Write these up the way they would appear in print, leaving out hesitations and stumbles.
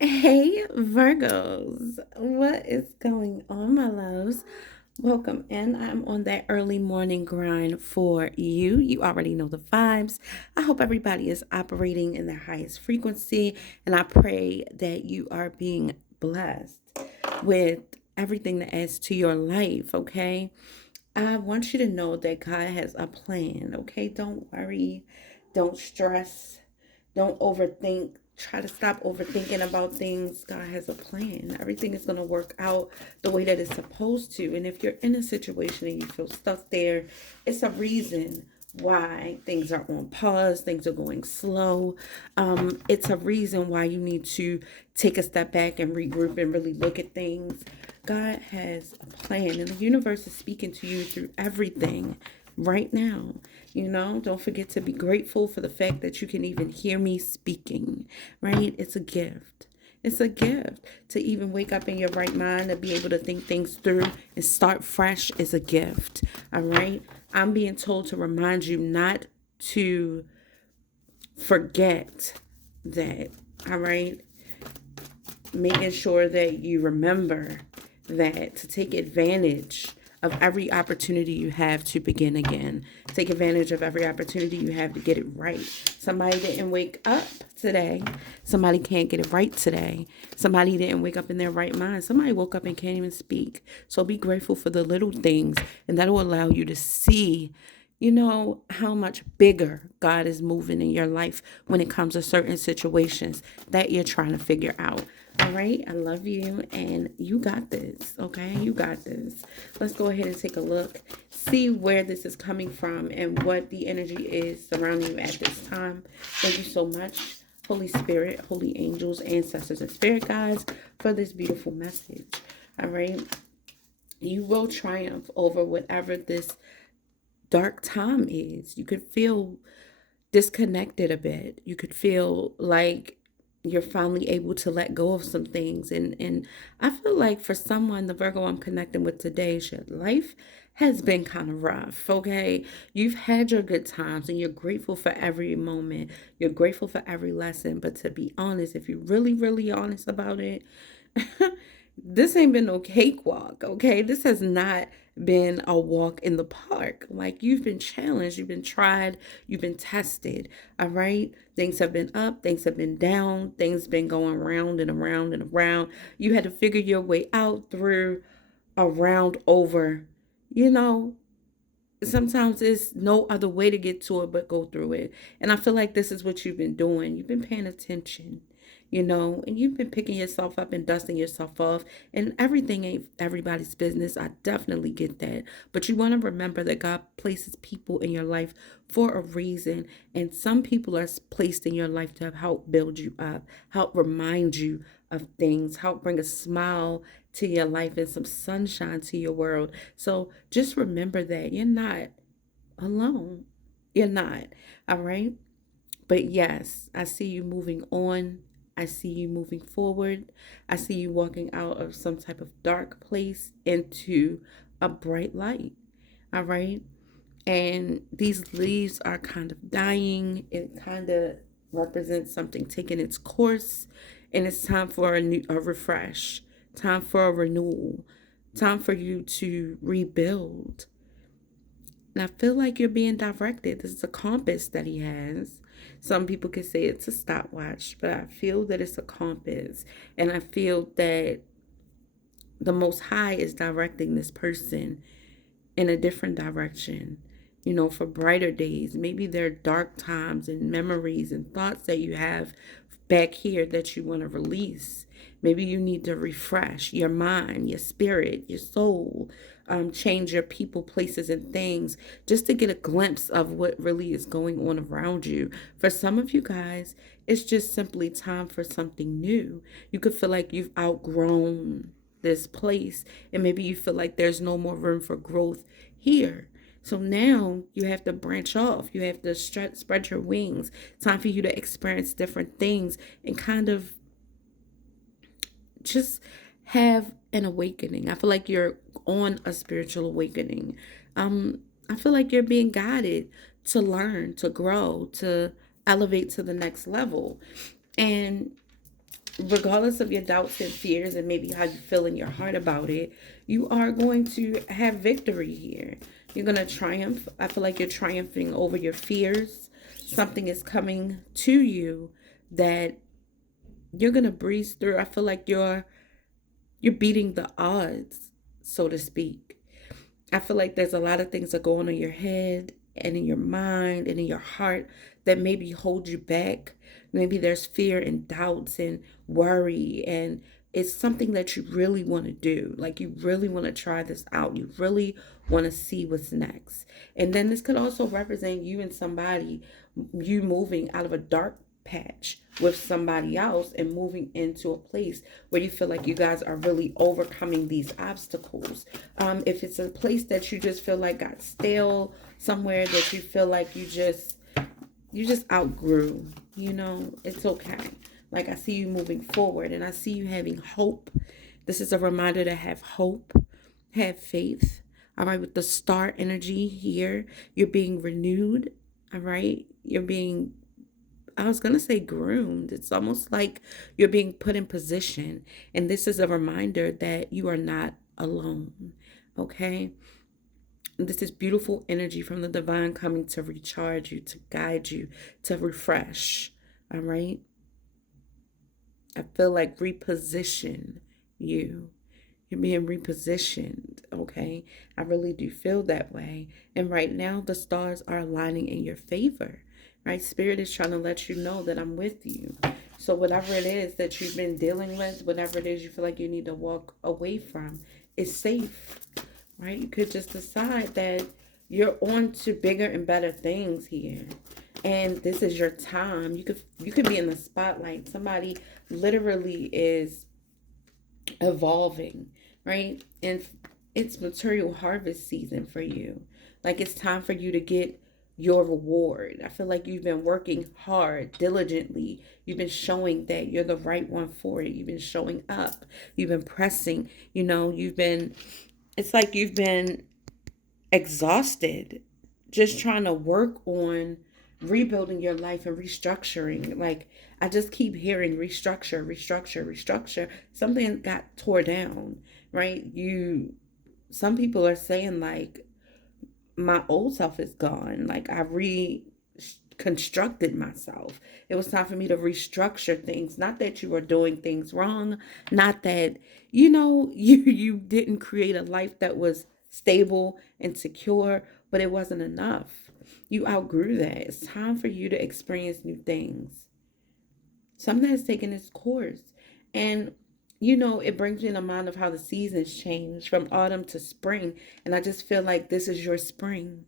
Hey Virgos, what is going on, my loves? Welcome in. I'm on that early morning grind for you. You already know the vibes. I hope everybody is operating in their highest frequency, and I pray that you are being blessed with everything that adds to your life, okay? I want you to know that God has a plan, okay? Don't worry, don't stress, don't overthink. Try to stop overthinking about things. God has a plan. Everything is going to work out the way that it's supposed to. And if you're in a situation and you feel stuck there, it's a reason why things are on pause, things are going slow. It's a reason why you need to take a step back and regroup and really look at things. God has a plan, and the universe is speaking to you through everything right now. Don't forget to be grateful for the fact that you can even hear me speaking, right? It's a gift. It's a gift to even wake up in your right mind, to be able to think things through and start fresh is a gift. All right. I'm being told to remind you not to forget that. All right. Making sure that you remember that to take advantage of every opportunity you have to begin again. Take advantage of every opportunity you have to get it right. Somebody didn't wake up today. Somebody can't get it right today. Somebody didn't wake up in their right mind. Somebody woke up and can't even speak. So be grateful for the little things, and that will allow you to see how much bigger God is moving in your life when it comes to certain situations that you're trying to figure out. All right, I love you, and you got this, okay? You got this. Let's go ahead and take a look, see where this is coming from and what the energy is surrounding you at this time. Thank you so much, Holy Spirit, holy angels, ancestors, and spirit guides, for this beautiful message. All right, you will triumph over whatever this dark time is. You could feel disconnected a bit. You could feel like you're finally able to let go of some things. And I feel like for someone, the Virgo I'm connecting with today, your life has been kind of rough, okay? You've had your good times and you're grateful for every moment. You're grateful for every lesson. But to be honest, if you're really, really honest about it, this ain't been no cakewalk, okay? This has not been a walk in the park. Like, you've been challenged, you've been tried, you've been tested, all right? Things have been up, things have been down, things been going round and around and around. You had to figure your way out through, around, over. You know, Sometimes it's no other way to get to it but go through it. And I feel like this is what you've been doing. You've been paying attention, and you've been picking yourself up and dusting yourself off. And everything ain't everybody's business. I definitely get that. But you want to remember that God places people in your life for a reason. And some people are placed in your life to help build you up, help remind you of things, help bring a smile to your life and some sunshine to your world. So just remember that you're not alone. You're not. All right. But yes, I see you moving on. I see you moving forward. I see you walking out of some type of dark place into a bright light. All right. And these leaves are kind of dying. It kind of represents something taking its course, and it's time for a refresh, time for a renewal, time for you to rebuild. And I feel like you're being directed. This is a compass that he has. Some people could say it's a stopwatch, but I feel that it's a compass. And I feel that the Most High is directing this person in a different direction, for brighter days. Maybe there are dark times and memories and thoughts that you have back here that you want to release. Maybe you need to refresh your mind, your spirit, your soul, change your people, places, and things just to get a glimpse of what really is going on around you. For some of you guys, it's just simply time for something new. You could feel like you've outgrown this place, and maybe you feel like there's no more room for growth here. So now you have to branch off. You have to spread your wings. Time for you to experience different things and kind of just have an awakening. I feel like you're on a spiritual awakening. I feel like you're being guided to learn, to grow, to elevate to the next level. And regardless of your doubts and fears and maybe how you feel in your heart about it, you are going to have victory here. You're going to triumph. I feel like you're triumphing over your fears. Something is coming to you that you're going to breeze through. I feel like you're beating the odds, so to speak. I feel like there's a lot of things that go on in your head and in your mind and in your heart that maybe hold you back. Maybe there's fear and doubts and worry, and it's something that you really want to do. Like you really want to try this out. You really want to see what's next. And then this could also represent you and somebody, you moving out of a dark patch with somebody else and moving into a place where you feel like you guys are really overcoming these obstacles. If it's a place that you just feel like got stale, somewhere that you feel like you just outgrew, it's okay. Like I see you moving forward and I see you having hope. This is a reminder to have hope, have faith. All right, with the star energy here, you're being renewed. All right, you're being, I was going to say groomed. It's almost like you're being put in position. And this is a reminder that you are not alone. Okay? This is beautiful energy from the divine coming to recharge you, to guide you, to refresh. All right? I feel like reposition you. You're being repositioned, okay? I really do feel that way. And right now, the stars are aligning in your favor, right? Spirit is trying to let you know that I'm with you. So whatever it is that you've been dealing with, whatever it is you feel like you need to walk away from, is safe, right? You could just decide that you're on to bigger and better things here. And this is your time. You could be in the spotlight. Somebody literally is evolving, right? And it's material harvest season for you. Like it's time for you to get your reward. I feel like you've been working hard, diligently. You've been showing that you're the right one for it. You've been showing up. You've been pressing. It's like you've been exhausted just trying to work on rebuilding your life and restructuring. Like I just keep hearing restructure, restructure, restructure. Something got tore down, right? Some people are saying like my old self is gone. Like I reconstructed myself. It was time for me to restructure things. Not that you were doing things wrong, not that you didn't create a life that was stable and secure, but it wasn't enough. You outgrew that. It's time for you to experience new things. Something has taken its course. And, it brings me in the mind of how the seasons change from autumn to spring. And I just feel like this is your spring.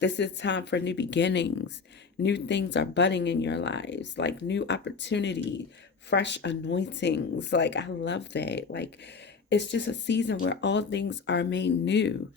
This is time for new beginnings. New things are budding in your lives, like new opportunity, fresh anointings. Like, I love that. Like, it's just a season where all things are made new.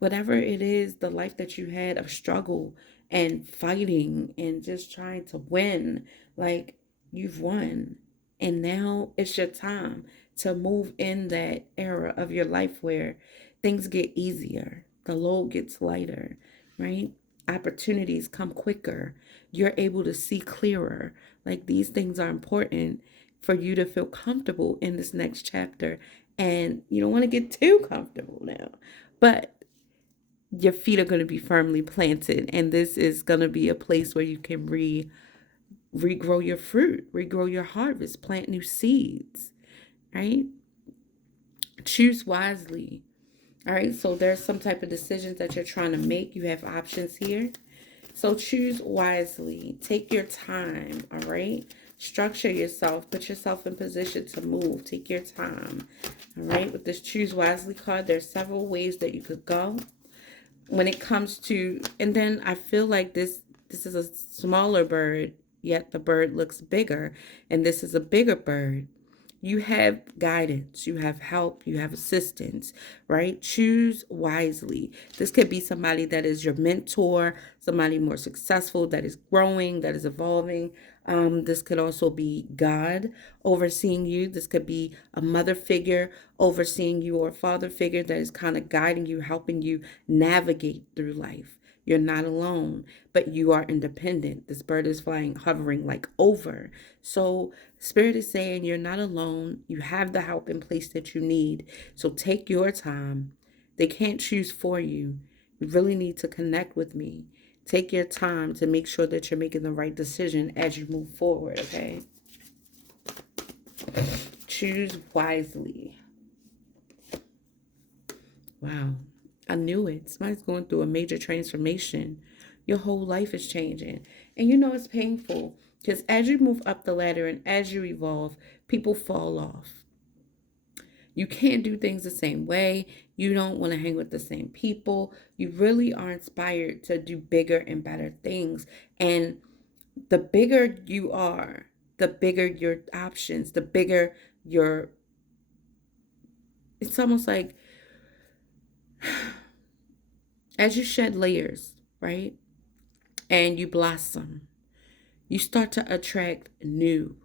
Whatever it is, the life that you had of struggle and fighting and just trying to win, like you've won. And now it's your time to move in that era of your life where things get easier, the load gets lighter, right? Opportunities come quicker. You're able to see clearer. Like these things are important for you to feel comfortable in this next chapter. And you don't want to get too comfortable now. But your feet are going to be firmly planted, and this is going to be a place where you can regrow your fruit, regrow your harvest, plant new seeds, right? Choose wisely. All right, so there's some type of decisions that you're trying to make. You have options here. So choose wisely. Take your time, all right? Structure yourself. Put yourself in position to move. Take your time, all right? With this choose wisely card, there's several ways that you could go. When it comes to, and then I feel like this is a smaller bird, yet the bird looks bigger, and this is a bigger bird. You have guidance, you have help, you have assistance, right? Choose wisely. This could be somebody that is your mentor, somebody more successful, that is growing, that is evolving. This could also be God overseeing you. This could be a mother figure overseeing you, or a father figure that is kind of guiding you, helping you navigate through life. You're not alone, but you are independent. This bird is flying, hovering like over. So Spirit is saying you're not alone. You have the help in place that you need. So take your time. They can't choose for you. You really need to connect with me. Take your time to make sure that you're making the right decision as you move forward, okay? Choose wisely. Wow. I knew it. Somebody's going through a major transformation. Your whole life is changing. And you know it's painful because as you move up the ladder and as you evolve, people fall off. You can't do things the same way. You don't want to hang with the same people. You really are inspired to do bigger and better things. And the bigger you are, the bigger your options, the bigger your, it's almost like as you shed layers, right? And you blossom, you start to attract new.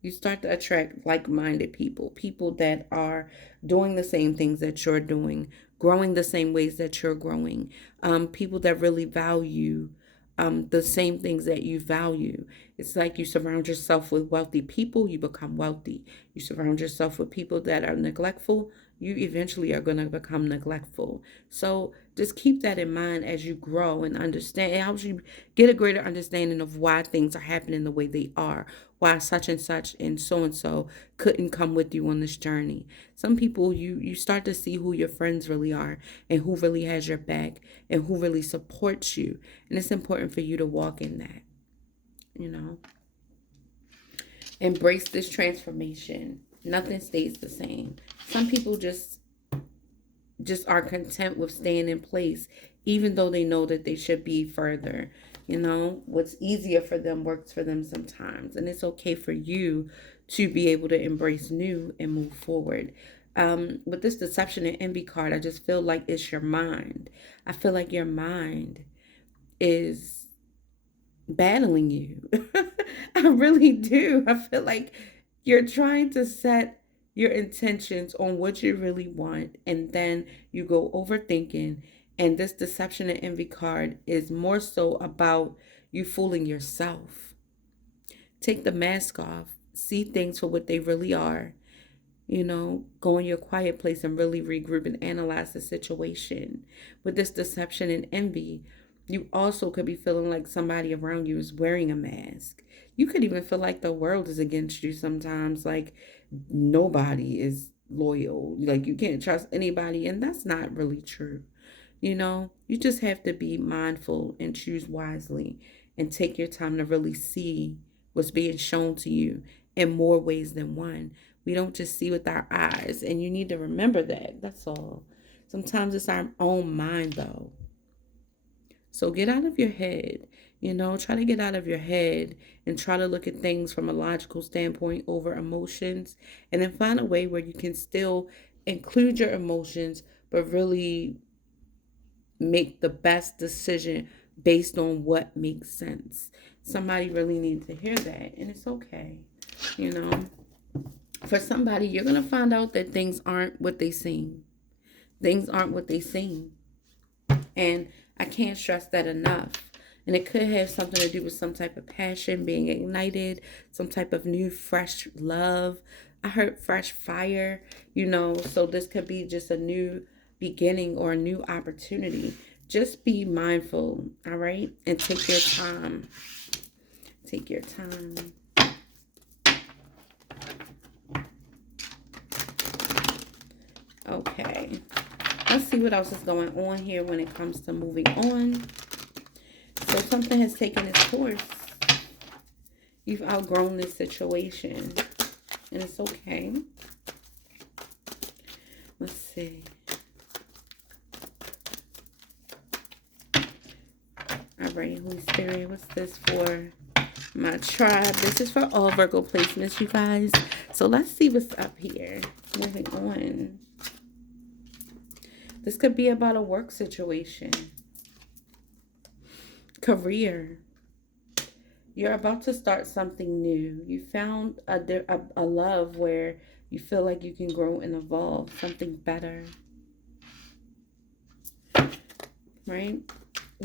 You start to attract like-minded people, people that are doing the same things that you're doing, growing the same ways that you're growing, people that really value the same things that you value. It's like you surround yourself with wealthy people, you become wealthy. You surround yourself with people that are neglectful, you eventually are going to become neglectful. So just keep that in mind as you grow and understand. It helps you get a greater understanding of why things are happening the way they are, why such and so couldn't come with you on this journey. Some people, you start to see who your friends really are and who really has your back and who really supports you. And it's important for you to walk in that, you know. Embrace this transformation. Nothing stays the same. Some people just are content with staying in place, even though they know that they should be further. You know, what's easier for them works for them sometimes. And it's okay for you to be able to embrace new and move forward. With this deception and envy card, I just feel like it's your mind. I feel like your mind is battling you. I really do. I feel like you're trying to set your intentions on what you really want, and then you go overthinking. And this deception and envy card is more so about you fooling yourself. Take the mask off, see things for what they really are. You know, go in your quiet place and really regroup and analyze the situation. With this deception and envy, you also could be feeling like somebody around you is wearing a mask. You could even feel like the world is against you sometimes, like nobody is loyal, like you can't trust anybody, and that's not really true. You know, you just have to be mindful and choose wisely and take your time to really see what's being shown to you in more ways than one. We don't just see with our eyes, and you need to remember that. That's all. Sometimes it's our own mind, though. So get out of your head, you know, try to get out of your head and try to look at things from a logical standpoint over emotions, and then find a way where you can still include your emotions, but really make the best decision based on what makes sense. Somebody really needs to hear that, and it's okay, you know. For somebody, you're going to find out that things aren't what they seem. Things aren't what they seem. And I can't stress that enough. And it could have something to do with some type of passion being ignited, some type of new, fresh love. I heard fresh fire, you know, so this could be just a new beginning or a new opportunity. Just be mindful, all right? And take your time. Take your time. Okay, let's see what else is going on here when it comes to moving on. So something has taken its course. You've outgrown this situation, and it's okay. Let's see. All right, Holy Spirit, what's this for my tribe? This is for all Virgo placements, you guys. So let's see what's up here. Moving on. This could be about a work situation. Career. You're about to start something new. You found a love where you feel like you can grow and evolve. Something better. Right?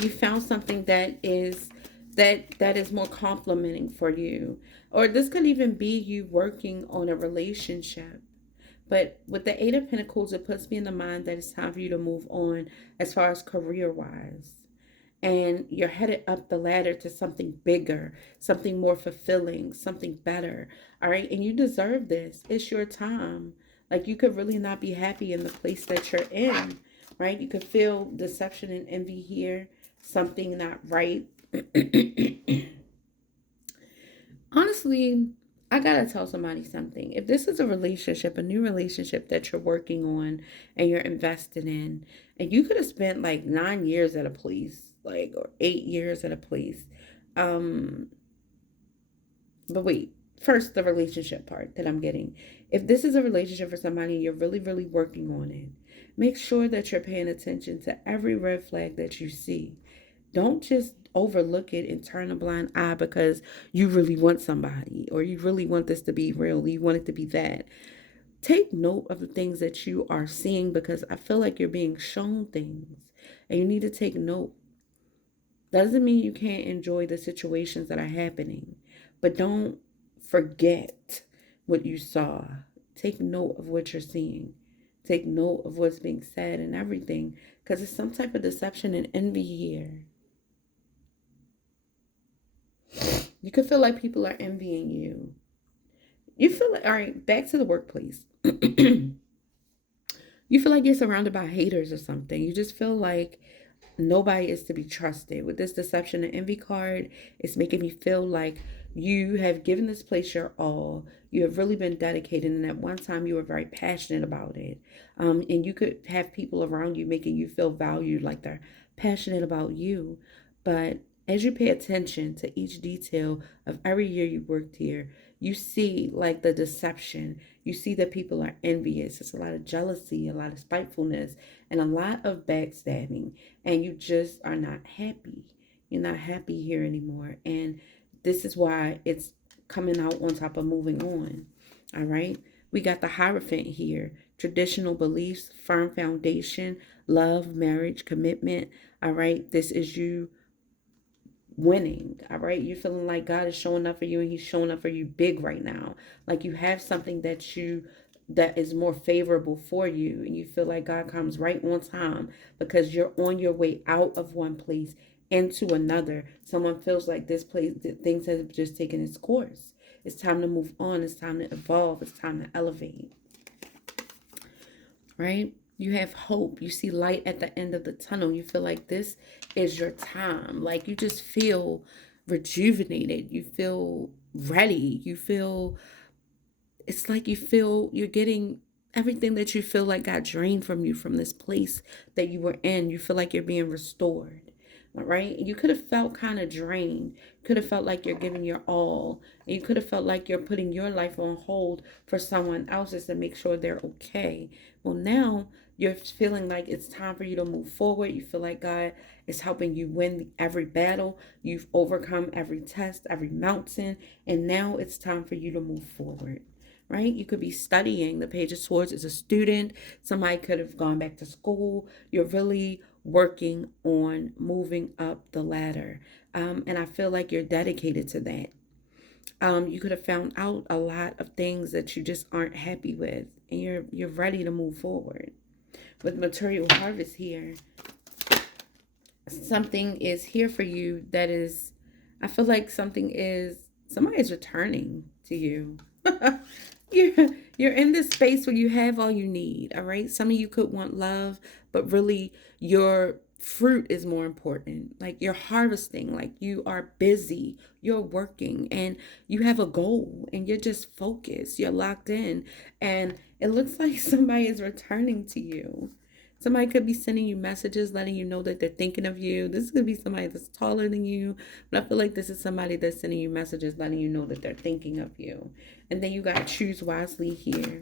You found something that is more complimenting for you. Or this could even be you working on a relationship. But with the Eight of Pentacles, it puts me in the mind that it's time for you to move on as far as career wise. And you're headed up the ladder to something bigger, something more fulfilling, something better. All right. And you deserve this. It's your time. Like, you could really not be happy in the place that you're in, right? You could feel deception and envy here, something not right. Honestly, I gotta tell somebody something. If this is a relationship, a new relationship that you're working on and you're invested in, and you could have spent like 9 years at a place, like, or 8 years at a place. Um, but wait, first, the relationship part that I'm getting. If this is a relationship for somebody and you're really, really working on it, make sure that you're paying attention to every red flag that you see. Don't just overlook it and turn a blind eye because you really want somebody or you really want this to be real. You want it to be that. Take note of the things that you are seeing, because I feel like you're being shown things and you need to take note. Doesn't mean you can't enjoy the situations that are happening, but don't forget what you saw. Take note of what you're seeing. Take note of what's being said and everything, because it's some type of deception and envy here. You could feel like people are envying you. You feel like, all right, back to the workplace. You feel like you're surrounded by haters or something. You just feel like nobody is to be trusted. With this deception and envy card, it's making me feel like you have given this place your all. You have really been dedicated, and at one time you were very passionate about it. And you could have people around you making you feel valued, like they're passionate about you. But as you pay attention to each detail of every year you worked here, you see like the deception. You see that people are envious. It's a lot of jealousy, a lot of spitefulness, and a lot of backstabbing. And you just are not happy. You're not happy here anymore. And this is why it's coming out on top of moving on. All right. We got the Hierophant here. Traditional beliefs, firm foundation, love, marriage, commitment. All right. This is you winning. All right. You're feeling like God is showing up for you, and he's showing up for you big right now. Like, you have something that is more favorable for you, and you feel like God comes right on time because you're on your way out of one place into another. Someone feels like this place, things have just taken its course. It's time to move on. It's time to evolve. It's time to elevate. Right? You have hope. You see light at the end of the tunnel. You feel like this is your time. Like, you just feel rejuvenated. You feel ready. It's like you feel you're getting everything that you feel like got drained from you from this place that you were in. You feel like you're being restored. All right. You could have felt kind of drained. Could have felt like you're giving your all. And you could have felt like you're putting your life on hold for someone else's to make sure they're okay. Well, now you're feeling like it's time for you to move forward. You feel like God is helping you win every battle. You've overcome every test, every mountain. And now it's time for you to move forward. Right? You could be studying. The Page of Swords is a student. Somebody could have gone back to school. You're really working on moving up the ladder. And I feel like you're dedicated to that. You could have found out a lot of things that you just aren't happy with, and you're ready to move forward. With material harvest here, something is here for you that is, I feel like somebody is returning to you. You're in this space where you have all you need. All right. Some of you could want love, but really your fruit is more important. Like, you're harvesting, like you are busy, you're working, and you have a goal, and you're just focused, you're locked in, and it looks like somebody is returning to you. Somebody could be sending you messages, letting you know that they're thinking of you. This could be somebody that's taller than you, but I feel like this is somebody that's sending you messages, letting you know that they're thinking of you. And then you got to choose wisely here.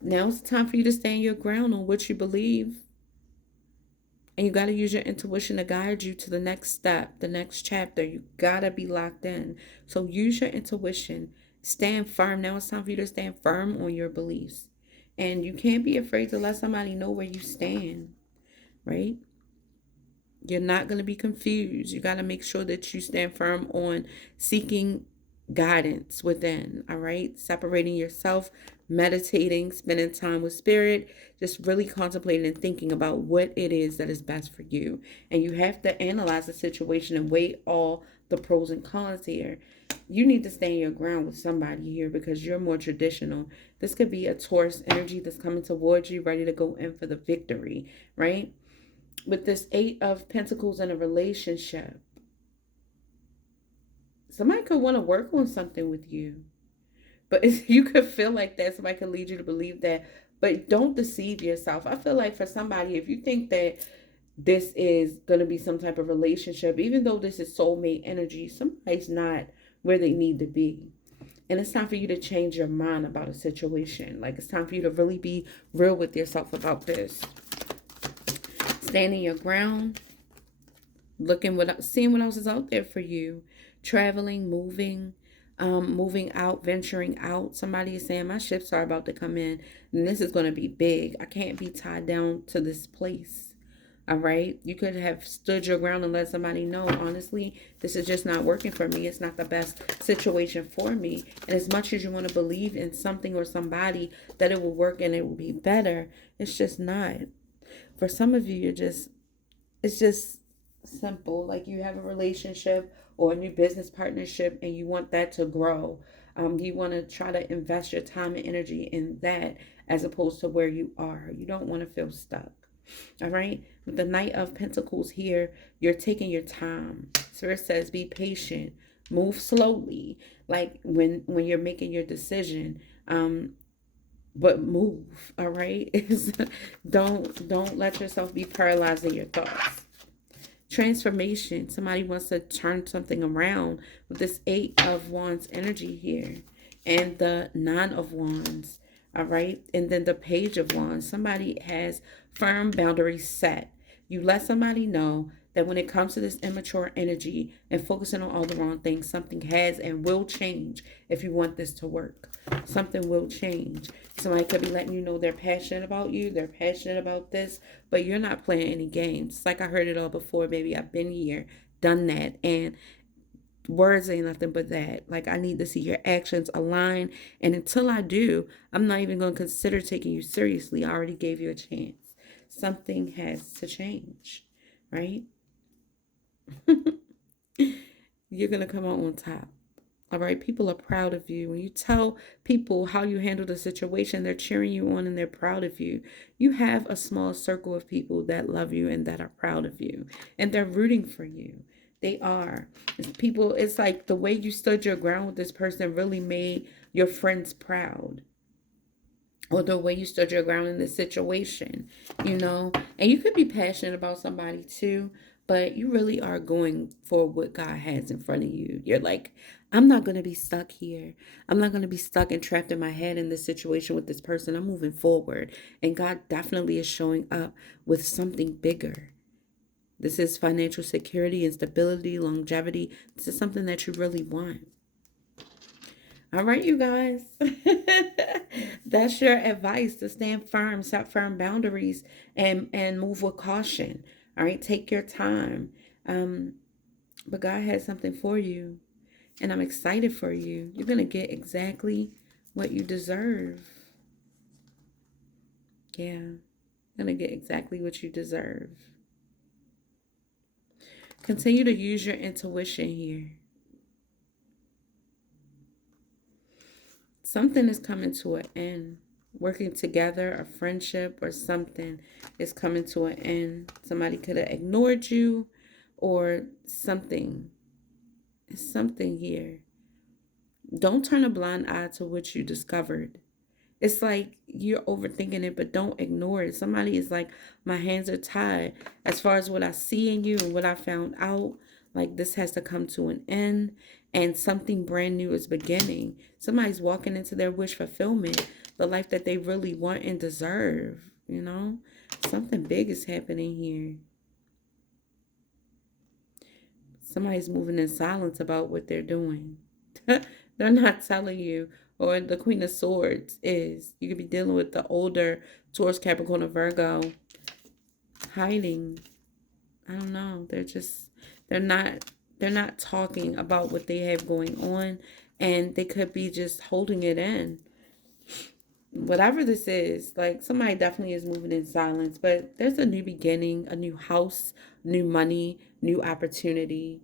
Now it's time for you to stand your ground on what you believe. And you got to use your intuition to guide you to the next step, the next chapter. You got to be locked in. So use your intuition. Stand firm. Now it's time for you to stand firm on your beliefs. And you can't be afraid to let somebody know where you stand, right? You're not going to be confused. You got to make sure that you stand firm on seeking guidance within, all right? Separating yourself, meditating, spending time with spirit, just really contemplating and thinking about what it is that is best for you. And you have to analyze the situation and weigh all the pros and cons here. You need to stand your ground with somebody here because you're more traditional. This could be a Taurus energy that's coming towards you, ready to go in for the victory, right? With this 8 of Pentacles in a relationship, somebody could want to work on something with you. But you could feel like that. Somebody could lead you to believe that. But don't deceive yourself. I feel like for somebody, if you think that this is going to be some type of relationship, even though this is soulmate energy, somebody's not where they need to be. And it's time for you to change your mind about a situation. Like, it's time for you to really be real with yourself about this. Standing your ground, seeing what else is out there for you. Traveling, moving out, venturing out. Somebody is saying, my ships are about to come in, and this is going to be big. I can't be tied down to this place. All right. You could have stood your ground and let somebody know, honestly, this is just not working for me. It's not the best situation for me. And as much as you want to believe in something or somebody that it will work and it will be better, it's just not. For some of you, it's just simple. Like, you have a relationship or a new business partnership and you want that to grow. You want to try to invest your time and energy in that as opposed to where you are. You don't want to feel stuck. All right. With the Knight of Pentacles here, you're taking your time. Spirit says, be patient, move slowly. Like when you're making your decision, but move. All right. Don't let yourself be paralyzed in your thoughts. Transformation. Somebody wants to turn something around with this 8 of Wands energy here and the 9 of Wands. All right. And then the Page of Wands. Somebody has firm boundaries set. You let somebody know that when it comes to this immature energy and focusing on all the wrong things, something has and will change if you want this to work. Something will change. Somebody could be letting you know they're passionate about you. They're passionate about this, but you're not playing any games. It's like I heard it all before, baby. I've been here, done that. And words ain't nothing but that. Like, I need to see your actions align. And until I do, I'm not even going to consider taking you seriously. I already gave you a chance. Something has to change, right? You're going to come out on top. All right. People are proud of you. When you tell people how you handle the situation, they're cheering you on and they're proud of you. You have a small circle of people that love you and that are proud of you. And they're rooting for you. They are. It's like the way you stood your ground with this person really made your friends proud. Or the way you stood your ground in this situation, you know. And you could be passionate about somebody too, but you really are going for what God has in front of you. You're like, I'm not going to be stuck here. I'm not going to be stuck and trapped in my head in this situation with this person. I'm moving forward. And God definitely is showing up with something bigger. This is financial security and stability, longevity. This is something that you really want. All right, you guys. That's your advice, to stand firm, set firm boundaries, and move with caution. All right, take your time. But God has something for you, and I'm excited for you. You're going to get exactly what you deserve. Yeah, you're going to get exactly what you deserve. Continue to use your intuition here. Something is coming to an end. Working together, a friendship or something is coming to an end. Somebody could have ignored you or something. It's something here. Don't turn a blind eye to what you discovered. It's like you're overthinking it, but don't ignore it. Somebody is like, my hands are tied. As far as what I see in you and what I found out, like, this has to come to an end and something brand new is beginning. Somebody's walking into their wish fulfillment, the life that they really want and deserve, you know? Something big is happening here. Somebody's moving in silence about what they're doing. They're not telling you. Or the Queen of Swords is. You could be dealing with the older Taurus, Capricorn, or Virgo. Hiding. I don't know. They're not, they're not talking about what they have going on, and they could be just holding it in. Whatever this is, like somebody definitely is moving in silence, but there's a new beginning, a new house, new money, new opportunity.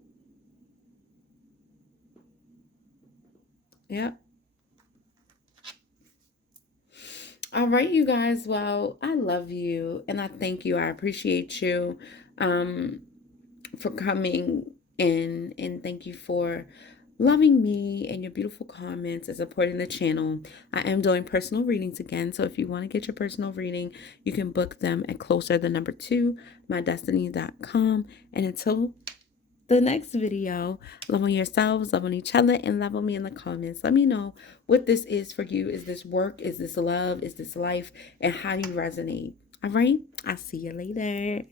Yep. All right, you guys. Well, I love you and I thank you. I appreciate you um, for coming in, and thank you for loving me and your beautiful comments and supporting the channel. I am doing personal readings again. So if you want to get your personal reading, you can book them at closer2MyDestinysT.com. And until the next video, love on yourselves, love on each other, and love on me in the comments. Let me know what this is for you. Is this work? Is this love? Is this life? And how do you resonate? All right, I'll see you later.